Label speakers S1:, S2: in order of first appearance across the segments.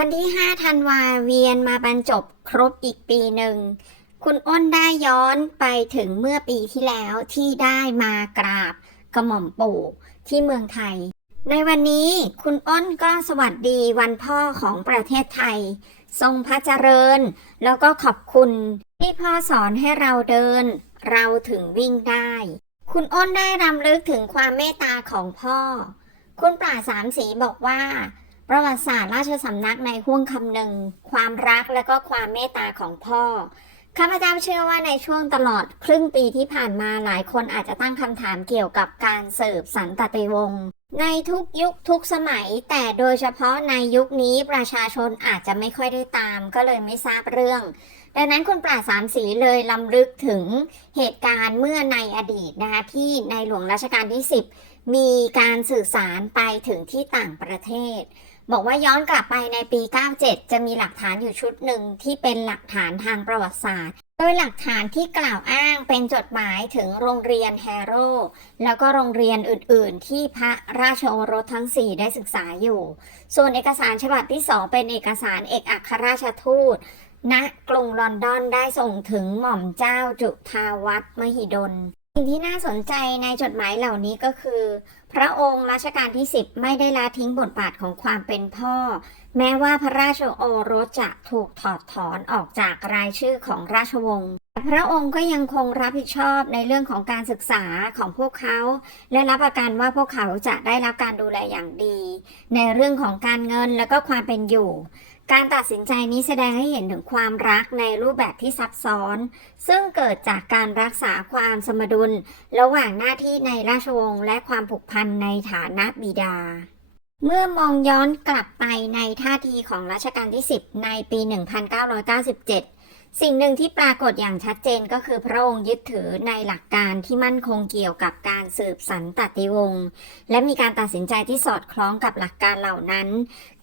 S1: วันที่ 5 ธันวาเวียนมาบรรจบครบอีกปีหนึ่ง คุณอ้นได้ย้อนไปถึงเมื่อปีที่แล้วที่ได้มากราบกระหม่อมปู่ที่เมืองไทย ในวันนี้คุณอ้นก็สวัสดีวันพ่อของประเทศไทย ทรงพระเจริญ แล้วก็ขอบคุณที่พ่อสอนให้เราเดิน เราถึงวิ่งได้ คุณอ้นได้รำลึกถึงความเมตตาของพ่อ คุณปราสามสีบอกว่า ประวัติศาสตร์ราชสำนักในห่วงคำหนึ่ง ความรักและก็ความเมตตาของพ่อข้าพเจ้าเชื่อว่าในช่วงตลอดครึ่งปีที่ผ่านมาหลายคนอาจจะตั้งคำถามเกี่ยวกับการสืบสันตติวงศ์ในทุกยุคทุกสมัย แต่โดยเฉพาะในยุคนี้ประชาชนอาจจะไม่ค่อยได้ตาม ก็เลยไม่ทราบเรื่อง ดังนั้นคุณปราสามสีเลยลำลึกถึงเหตุการณ์เมื่อในอดีตนะคะที่ในหลวงรัชกาลที่ 10 มีการสื่อสารไปถึงที่ต่างประเทศ บอกว่าย้อนกลับไปในปี 97 จะมีหลักฐานอยู่ชุดหนึ่งที่เป็นหลักฐานทางประวัติศาสตร์ โดยหลักฐานที่กล่าวอ้างเป็นจดหมายถึงโรงเรียนแฮโร่แล้วก็โรงเรียนอื่นๆ ที่พระราชโอรสทั้ง 4 ได้ศึกษาอยู่ ส่วนเอกสารฉบับที่ 2 เป็นเอกสารเอกอัครราชทูตณกรุงลอนดอนได้ส่งถึงหม่อมเจ้าจุทาวัฒมหิดล สิ่งที่น่าสนใจในจดหมายเหล่านี้ก็คือ พระองค์รัชกาลที่ 10 ไม่ได้ละทิ้งบทบาทของความเป็นพ่อ แม้ว่าพระราชโอรสจะถูกถอดถอนออกจากรายชื่อของราชวงศ์แต่พระองค์ก็ยังคงรับผิดชอบในเรื่องของการศึกษาของพวกเขา และรับประกันว่าพวกเขาจะได้รับการดูแลอย่างดี ในเรื่องของการเงินและก็ความเป็นอยู่ การตัดสินใจนี้แสดงให้เห็นถึงความรักในรูปแบบที่ซับซ้อน ซึ่งเกิดจากการรักษาความสมดุล ระหว่างหน้าที่ในราชวงศ์และความผูกพันในฐานะบิดา เมื่อมองย้อนกลับไปในท่าทีของรัชกาลที่ 10 ในปี 1997 สิ่งหนึ่งที่ปรากฏอย่างชัดเจนก็คือพระองค์ยึดถือในหลักการที่มั่นคงเกี่ยวกับการสืบสันตติวงศ์และมีการตัดสินใจที่สอดคล้องกับหลักการเหล่านั้น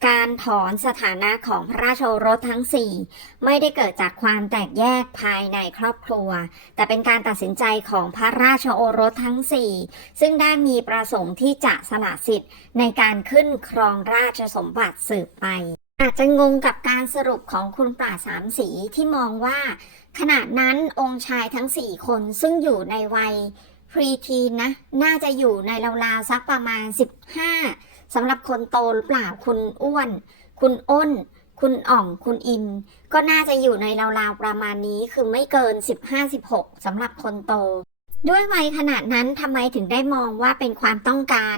S1: การถอนสถานะของพระราชโอรสทั้ง 4 ไม่ได้เกิดจากความแตกแยกภายในครอบครัว แต่เป็นการตัดสินใจของพระราชโอรสทั้ง 4 ซึ่งได้มีประสงค์ที่จะสละสิทธิ์ในการขึ้นครองราชสมบัติสืบไป อาจจะงงกับการสรุปของคุณปราสามสีที่มองว่า ขณะนั้นองค์ชายทั้ง4คนซึ่งอยู่ในวัยพรีทีนนะ น่าจะอยู่ในราวๆสักประมาณ 15สำหรับคนโตหรือเปล่าคุณอ้วน คุณอ้น คุณอ่องคุณอิน ก็น่าจะอยู่ในราวๆประมาณนี้คือไม่เกิน 15-16สำหรับคนโต ด้วยวัยขนาดนั้นทำไมถึงได้มองว่าเป็นความต้องการ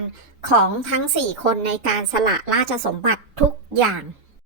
S1: ของทั้ง 4 คนในการสละราชสมบัติทุกอย่าง